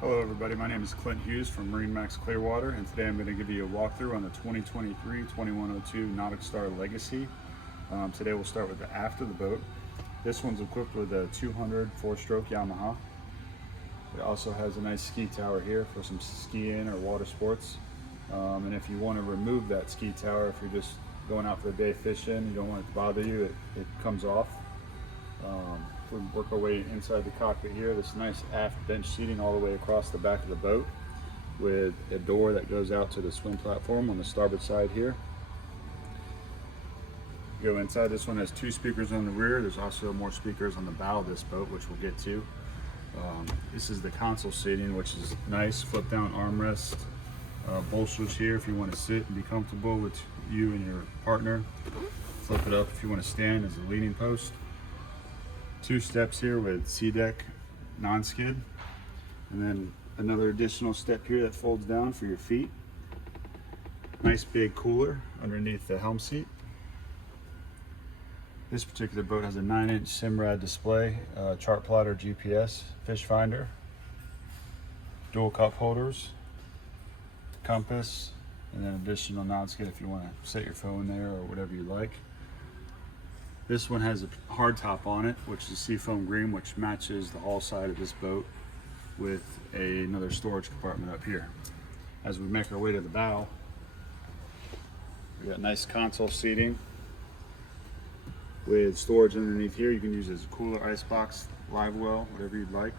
Hello everybody, my name is Clint Hughes from MarineMax Clearwater, and today I'm going to give you a walkthrough on the 2023-2102 NauticStar Legacy. Today we'll start with the aft of the boat. This one's equipped with a 200 4-stroke Yamaha. It also has a nice ski tower here for some skiing or water sports. And if you want to remove that ski tower, if you're just going out for the day fishing, you don't want it to bother you, it comes off. We work our way inside the cockpit here. This nice aft bench seating all the way across the back of the boat with a door that goes out to the swim platform on the starboard side here. Go inside. This one has 2 speakers on the rear. There's also more speakers on the bow of this boat, which we'll get to. This is the console seating, which is nice. Flip down armrest, bolsters here if you want to sit and be comfortable with you and your partner. Flip it up if you want to stand as a leaning post. 2 steps here with C-deck non-skid, and then another additional step here that folds down for your feet. Nice big cooler underneath the helm seat. This particular boat has a 9-inch Simrad display, chart plotter, GPS, fish finder, dual cup holders, compass, and then additional non-skid if you want to set your phone there or whatever you like. This one has a hard top on it, which is seafoam green, which matches the hull side of this boat with another storage compartment up here. As we make our way to the bow, we got nice console seating with storage underneath here. You can use it as a cooler, ice box, live well, whatever you'd like.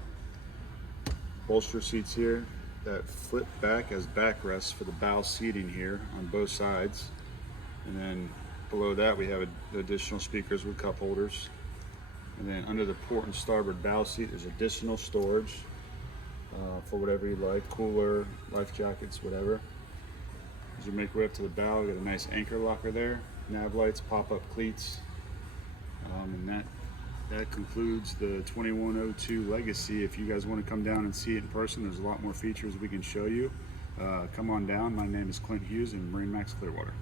Bolster seats here that flip back as backrests for the bow seating here on both sides. And then below that we have additional speakers with cup holders. And then under the port and starboard bow seat there's additional storage for whatever you like, cooler, life jackets, whatever. As you make your way up to the bow, we got a nice anchor locker there, nav lights, pop-up cleats. And that concludes the 2102 Legacy. If you guys want to come down and see it in person, there's a lot more features we can show you. Come on down. My name is Clint Hughes in MarineMax Clearwater.